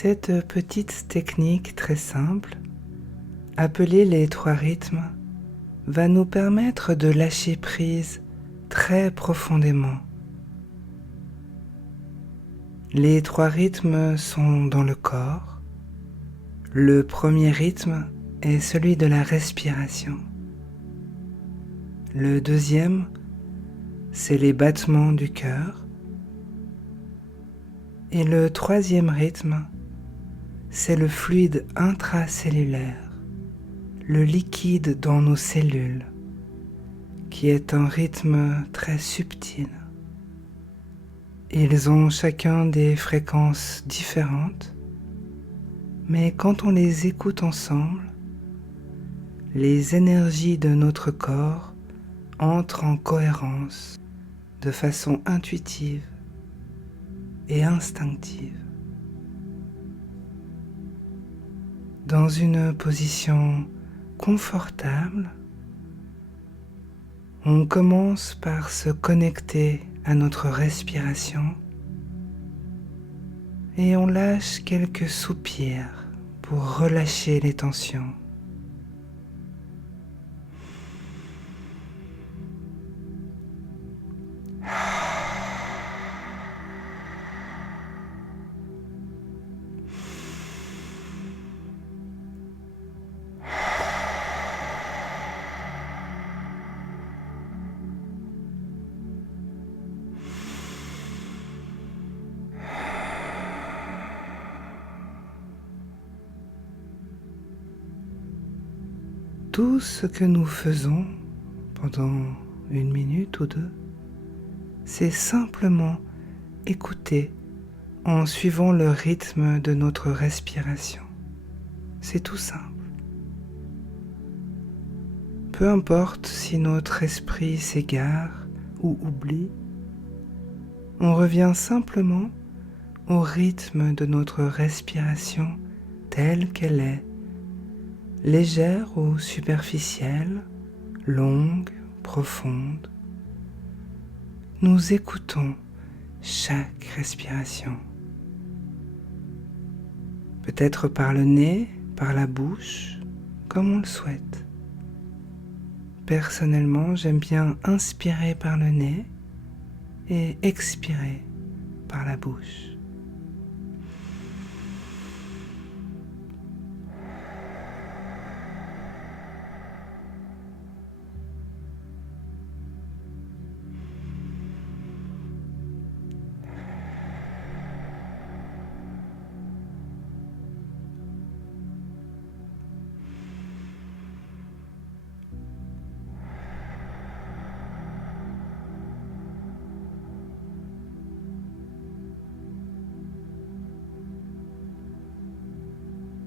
Cette petite technique très simple, appelée les 3 rythmes, va nous permettre de lâcher prise très profondément. Les 3 rythmes sont dans le corps. Le premier rythme est celui de la respiration. Le deuxième, c'est les battements du cœur. Et le troisième rythme, c'est le fluide intracellulaire, le liquide dans nos cellules, qui est un rythme très subtil. Ils ont chacun des fréquences différentes, mais quand on les écoute ensemble, les énergies de notre corps entrent en cohérence de façon intuitive et instinctive. Dans une position confortable, on commence par se connecter à notre respiration et on lâche quelques soupirs pour relâcher les tensions. Tout ce que nous faisons pendant 1 minute ou 2, c'est simplement écouter en suivant le rythme de notre respiration. C'est tout simple. Peu importe si notre esprit s'égare ou oublie, on revient simplement au rythme de notre respiration telle qu'elle est, légère ou superficielle, longue, profonde. Nous écoutons chaque respiration. Peut-être par le nez, par la bouche, comme on le souhaite. Personnellement, j'aime bien inspirer par le nez et expirer par la bouche.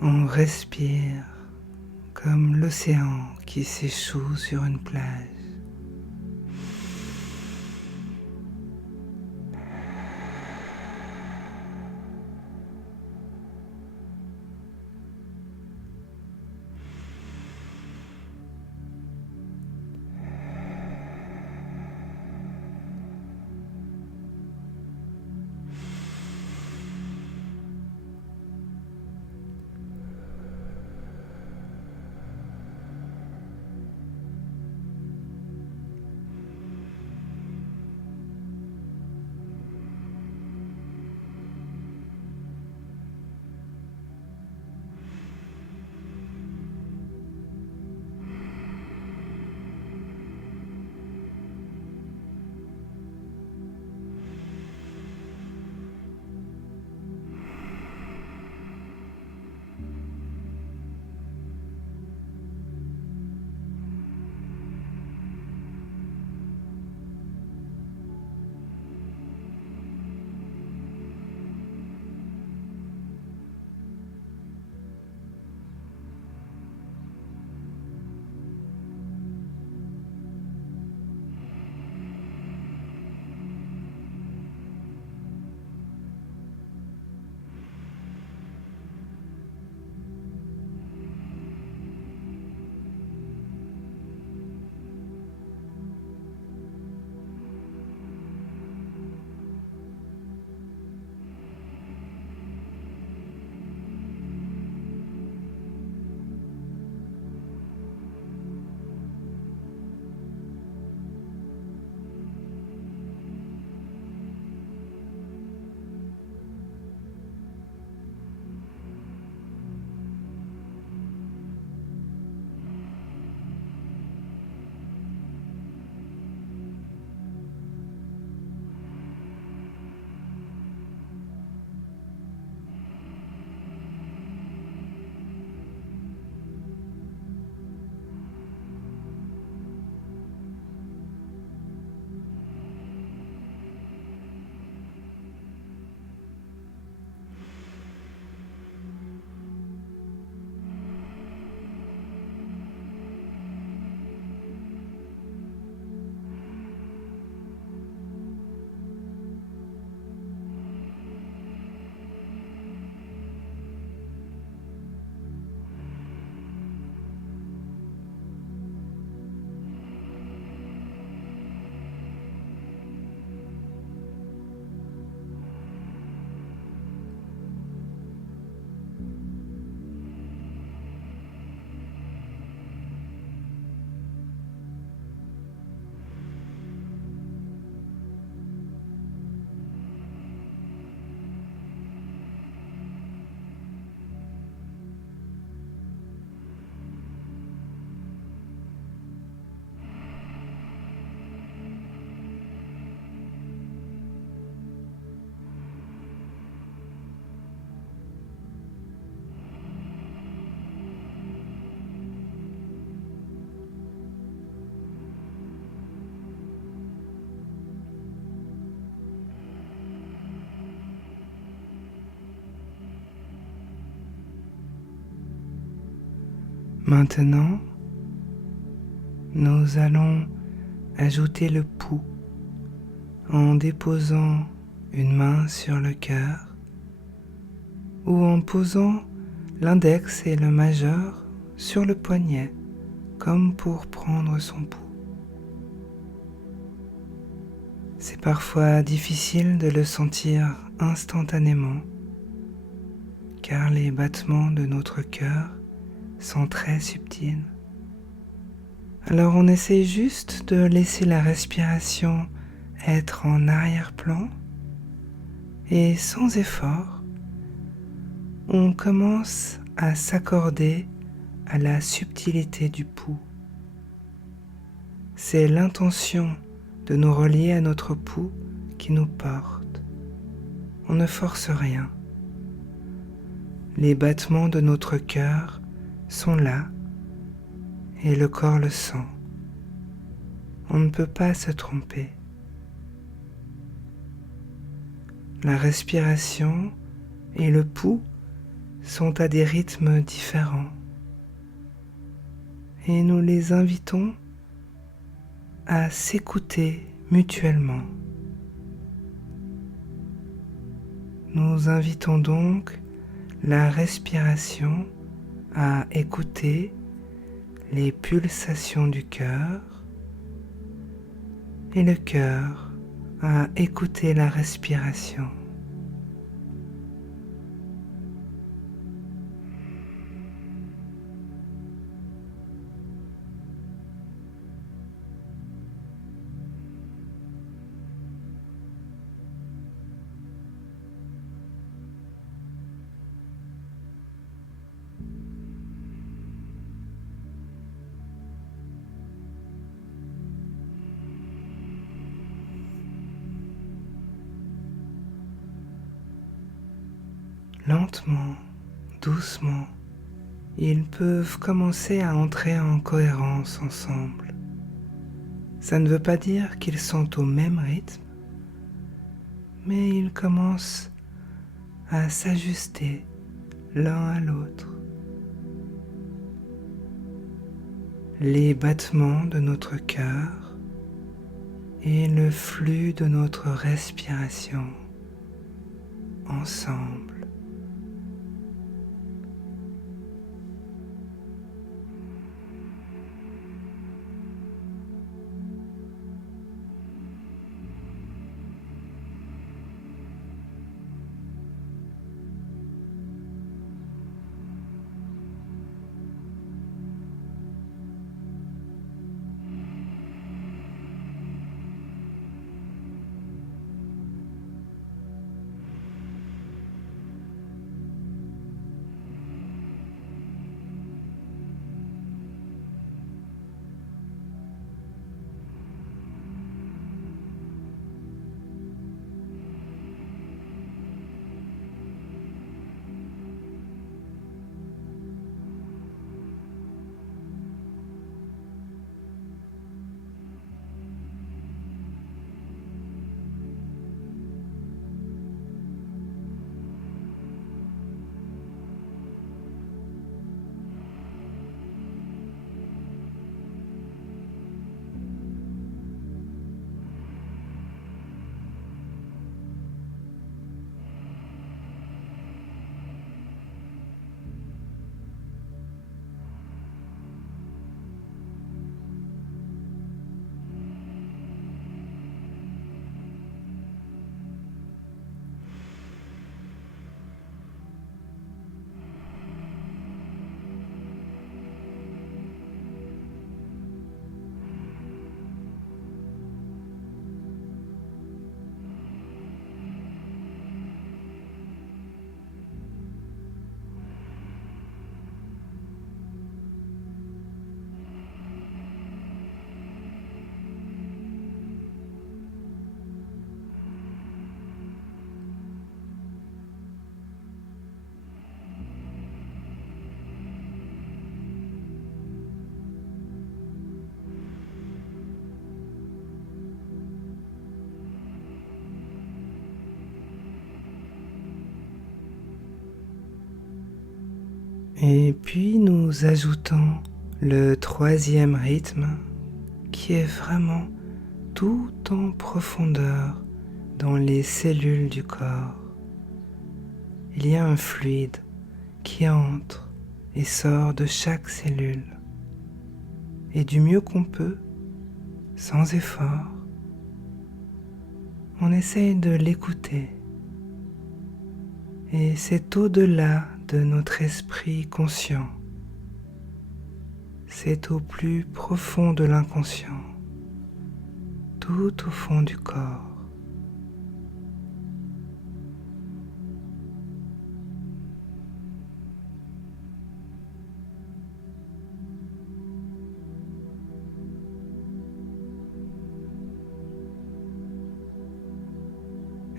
On respire comme l'océan qui s'échoue sur une plage. Maintenant, nous allons ajouter le pouls en déposant une main sur le cœur ou en posant l'index et le majeur sur le poignet, comme pour prendre son pouls. C'est parfois difficile de le sentir instantanément, car les battements de notre cœur sont très subtils. Alors on essaie juste de laisser la respiration être en arrière-plan et sans effort, on commence à s'accorder à la subtilité du pouls. C'est l'intention de nous relier à notre pouls qui nous porte. On ne force rien. Les battements de notre cœur sont là et le corps le sent. On ne peut pas se tromper. La respiration et le pouls sont à des rythmes différents et nous les invitons à s'écouter mutuellement. Nous invitons donc la respiration à écouter les pulsations du cœur et le cœur à écouter la respiration. Lentement, doucement, ils peuvent commencer à entrer en cohérence ensemble. Ça ne veut pas dire qu'ils sont au même rythme, mais ils commencent à s'ajuster l'un à l'autre. Les battements de notre cœur et le flux de notre respiration ensemble. Et puis nous ajoutons le troisième rythme qui est vraiment tout en profondeur dans les cellules du corps. Il y a un fluide qui entre et sort de chaque cellule. Et du mieux qu'on peut, sans effort, on essaye de l'écouter. Et c'est au-delà de notre esprit conscient. C'est au plus profond de l'inconscient, tout au fond du corps.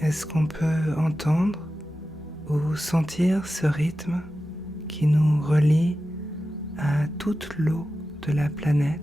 Est-ce qu'on peut entendre ou sentir ce rythme qui nous relie à toute l'eau de la planète?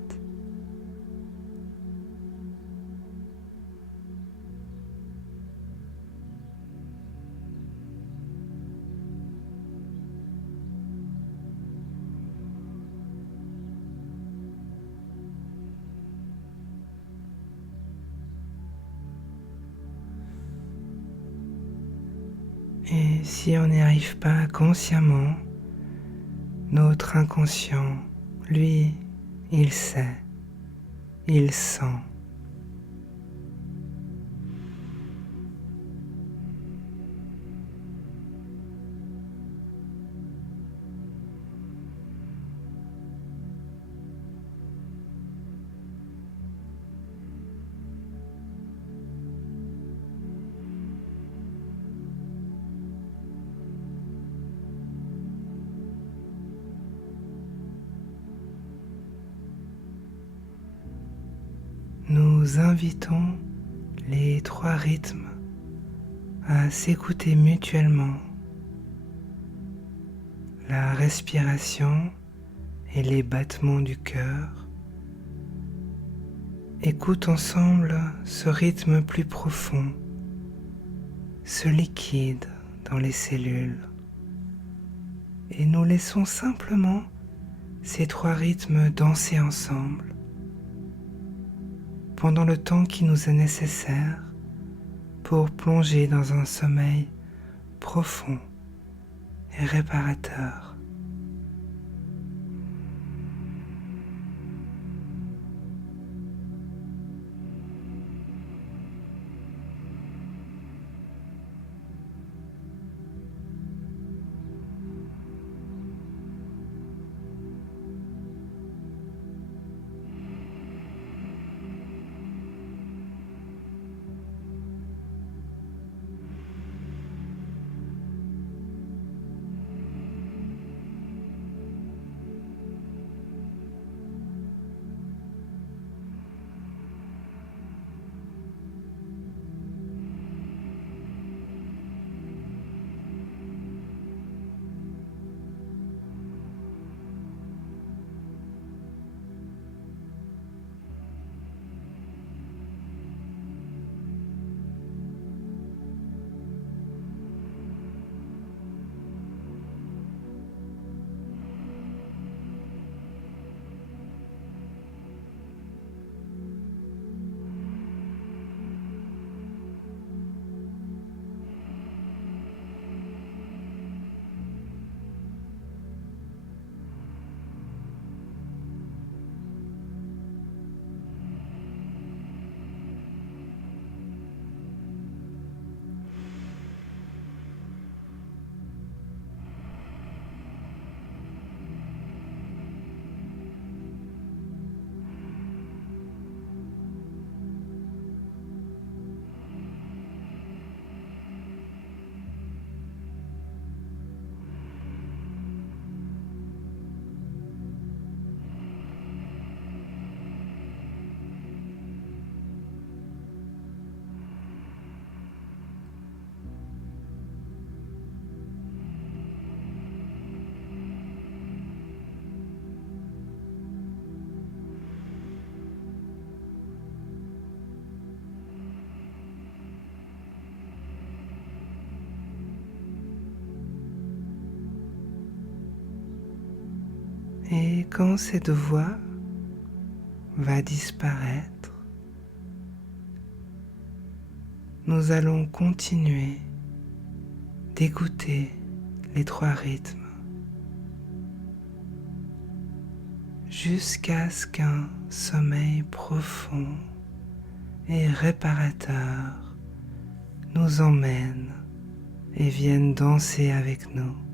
Et si on n'y arrive pas consciemment, notre inconscient, lui, il sait, il sent. Nous invitons les trois rythmes à s'écouter mutuellement. La respiration et les battements du cœur. Écoute ensemble ce rythme plus profond, ce liquide dans les cellules. Et nous laissons simplement ces trois rythmes danser ensemble pendant le temps qui nous est nécessaire pour plonger dans un sommeil profond et réparateur. Et quand cette voix va disparaître, nous allons continuer d'écouter les 3 rythmes jusqu'à ce qu'un sommeil profond et réparateur nous emmène et vienne danser avec nous.